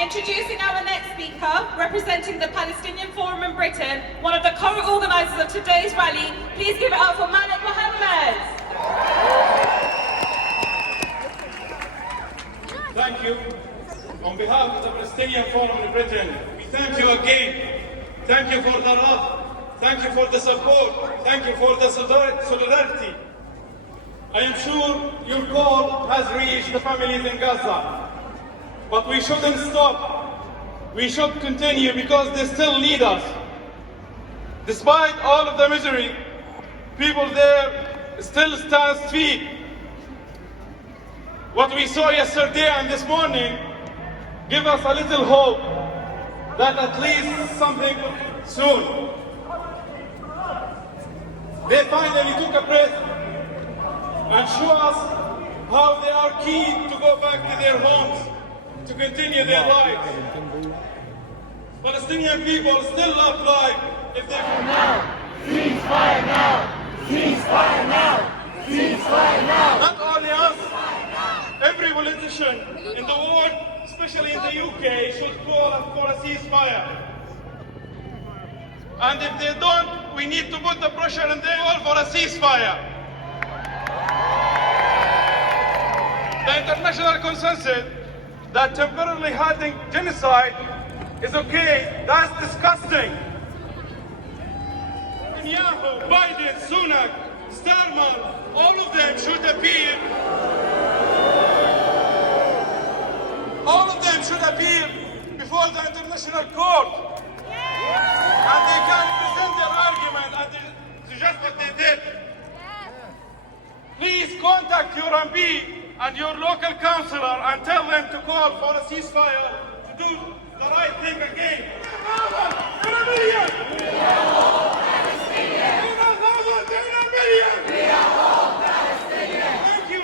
Introducing our next speaker, representing the Palestinian Forum in Britain, one of the co-organisers of today's rally, please give it up for Marwa Hassan. Thank you. On behalf of the Palestinian Forum in Britain, we thank you again. Thank you for the love. Thank you for the support. Thank you for the solidarity. I am sure your call has reached the families in Gaza. But we shouldn't stop. We should continue because they still need us. Despite all of the misery, people there still stand feet. What we saw yesterday and this morning give us a little hope that at least something soon. They finally took a breath and show us how they are keen to go back to their homes, to continue their lives. Palestinian people still love life if they can now. Ceasefire now! Ceasefire now! Ceasefire now! Not only us, every politician in the world, especially in the UK, should call for a ceasefire. And if they don't, we need to put the pressure on them all for a ceasefire. The international consensus that temporarily halting genocide is okay, that's disgusting. Netanyahu, Biden, Sunak, Starmer, all of them should appear. All of them should appear before the international court. And they can present their argument and the justice they did. Please contact your MP and your local councillor and tell them to call for a ceasefire to do the right thing again. Thank you.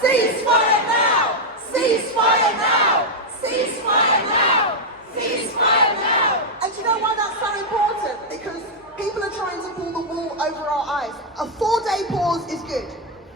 Ceasefire now! Ceasefire now! Ceasefire now! Ceasefire now! And do you know why that's so important? Because people are trying to pull the wool over our eyes. A 4-day pause is good.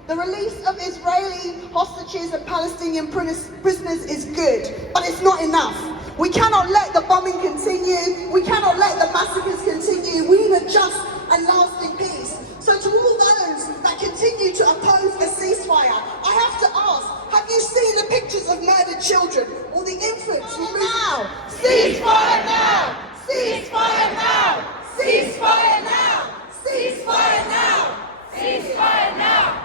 The release of Israeli hostages and Palestinian prisoners is good, but it's not enough. We cannot let the bombing continue. We cannot let the massacres continue. We need a just and lasting peace. So to all those that continue to oppose a ceasefire, I have to ask, have you seen the pictures of murdered children or the infants removed? Now! Ceasefire now! Ceasefire now! Ceasefire now! Ceasefire now! Ceasefire now!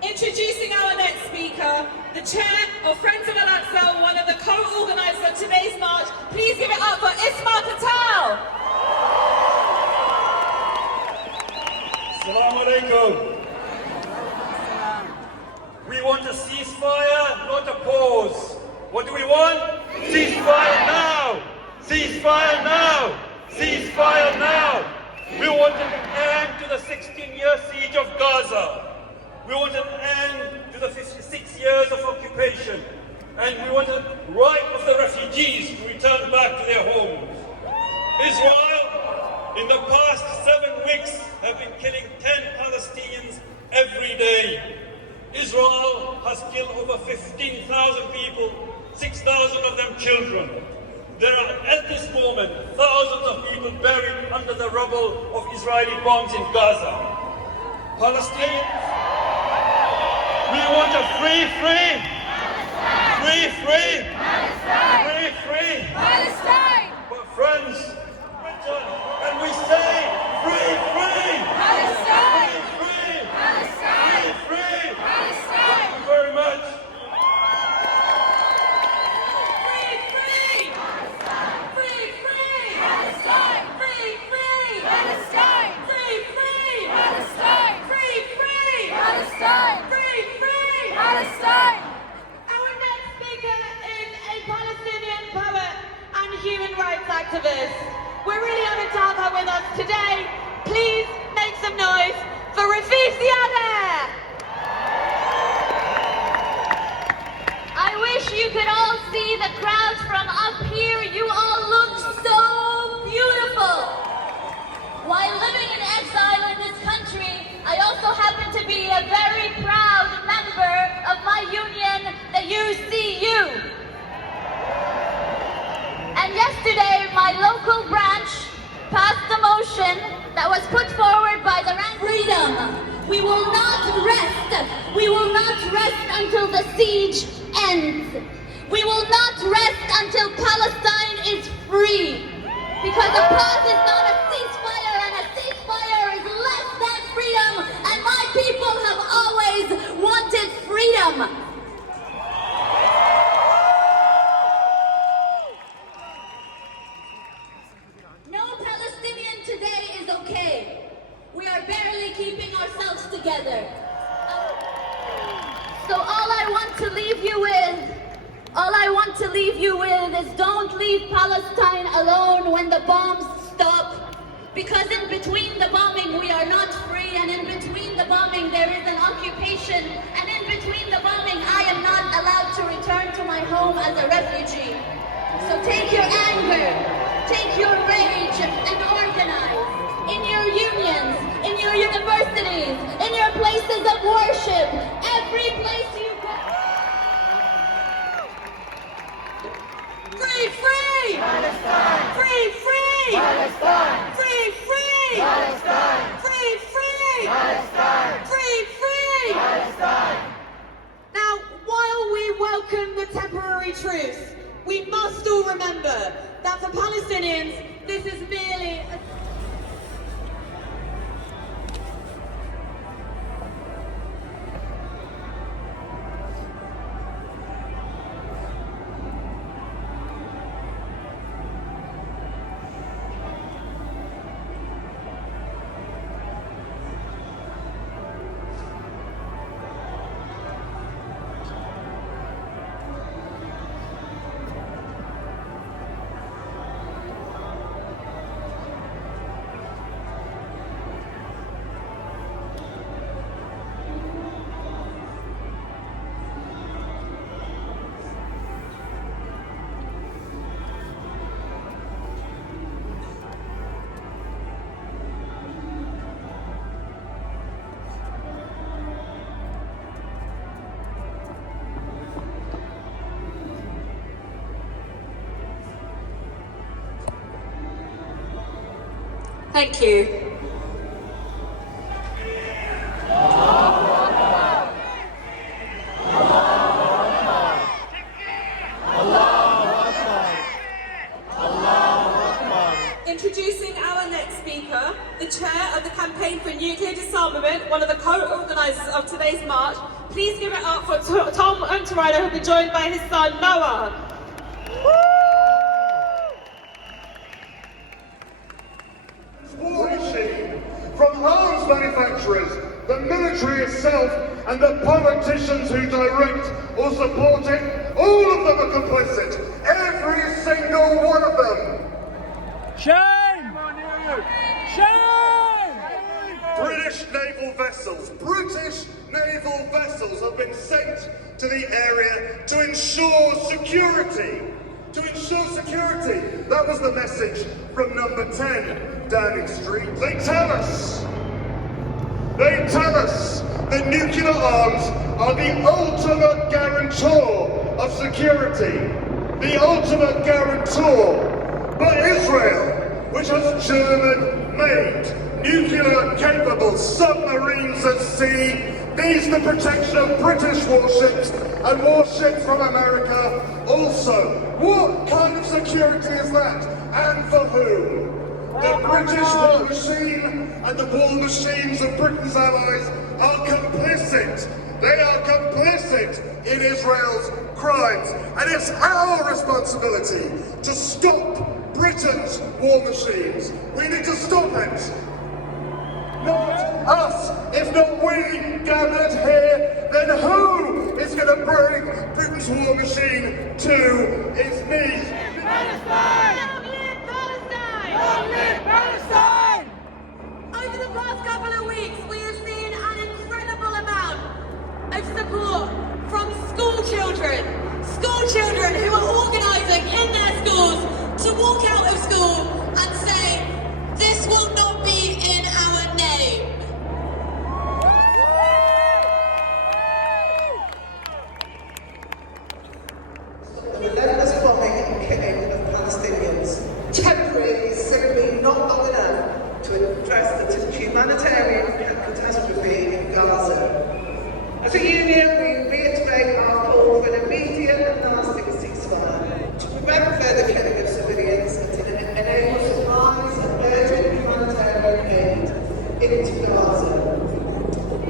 Introducing our next speaker, the chair of Friends of Al-Aqsa, one of the co-organisers of today's march. Please give it up for Ismail Patel. Assalamu alaikum. We want a ceasefire, not a pause. What do we want? Ceasefire now! Ceasefire now! Ceasefire now! We want an end to the 16-year siege of Gaza. We want an end to the 56 years of occupation. And we want the right of the refugees to return back to their homes. Israel, in the past 7 weeks, have been killing 10 Palestinians every day. Israel has killed over 15,000 people, 6,000 of them children. There are, at this moment, thousands of people buried under the rubble of Israeli bombs in Gaza. Palestinians, we want a free Palestine! but friends, Britain, and we say free! Palestine! Free! Palestine! Free! Palestine! Thank you very much. happen to be a very proud member of my union, the UCU. And yesterday, my local branch passed a motion that was put forward by the freedom. We will not rest. We will not rest until the siege ends. We will not rest until Palestine is free. Because a pause is not a ceasefire, and a ceasefire is less than freedom. And my people have always wanted freedom. No Palestinian today is okay. We are barely keeping ourselves together. So all I want to leave you with is don't leave Palestine alone when the bombs stop. Because in between the bombing we are not free, and in between the bombing there is an occupation, and in between the bombing I am not allowed to return to my home as a refugee. So take your anger, take your rage and organize. In your unions, in your universities, in your places of worship, every place you go. Free, free! Palestine! Free, free! Palestine! Free, free! Palestine! Free, free! Palestine! Free, free! Palestine! Now, while we welcome the temporary truce, we must all remember that for Palestinians, this is merely a Thank you. Introducing our next speaker, the chair of the Campaign for Nuclear Disarmament, one of the co-organisers of today's march. Please give it up for Tom Unterrider, who will be joined by his son Noah. War machine, from arms manufacturers, the military itself, and the politicians who direct or support it, all of them are complicit. Every single one of them. Shame! Shame! British naval vessels have been sent to the area to ensure security. That was the message from number 10 Downing Street. They tell us that nuclear arms are the ultimate guarantor of security. The ultimate guarantor. But Israel, which has German-made, nuclear-capable submarines at sea, needs the protection of British warships and warships from America also. What kind of security is that? And for whom? The British war machine and the war machines of Britain's allies are complicit. They are complicit in Israel's crimes. And it's our responsibility to stop Britain's war machines. We need to stop it. Not us. If not we gathered here, then who is going to bring Britain's war machine to its knees? Palestine! Long live Palestine! Long live Palestine! Over the past couple of weeks, we have seen an incredible amount of support from school children who are organising in their schools to walk out of school and say, this will not be in our name.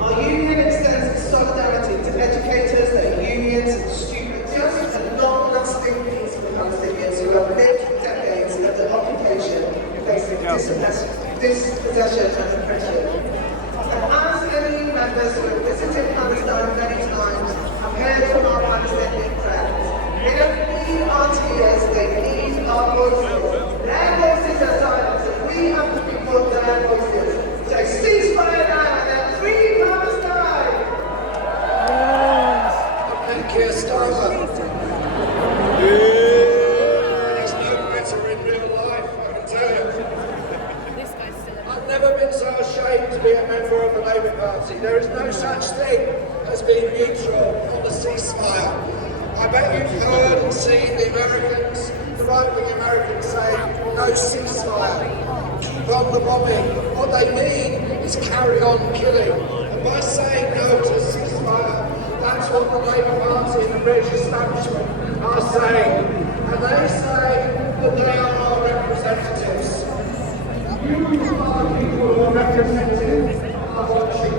Our union extends its solidarity to educators, their unions and students, and long-lasting peace for Palestinians who have lived for decades under occupation, facing dispossession and oppression. And as many members who have visited Palestine many times have heard from our Palestinian friends, they don't need our tears, they need our voices. Their voices are silenced, and we have to be put their voices. So ceasefire now and then free Palestine! Thank you, Starbuck. He's no better in real life, I can tell you. I've never been so ashamed to be a member of the Labour Party. There is no such thing as being neutral on the ceasefire. I bet you've heard and seen the Americans, the right-wing Americans say, no ceasefire. Keep on the bombing. What they mean is carry on killing. And by saying no to ceasefire, that's what the Labour Party and the British establishment are saying. And they say that they are our representatives. You are people who are represented our watching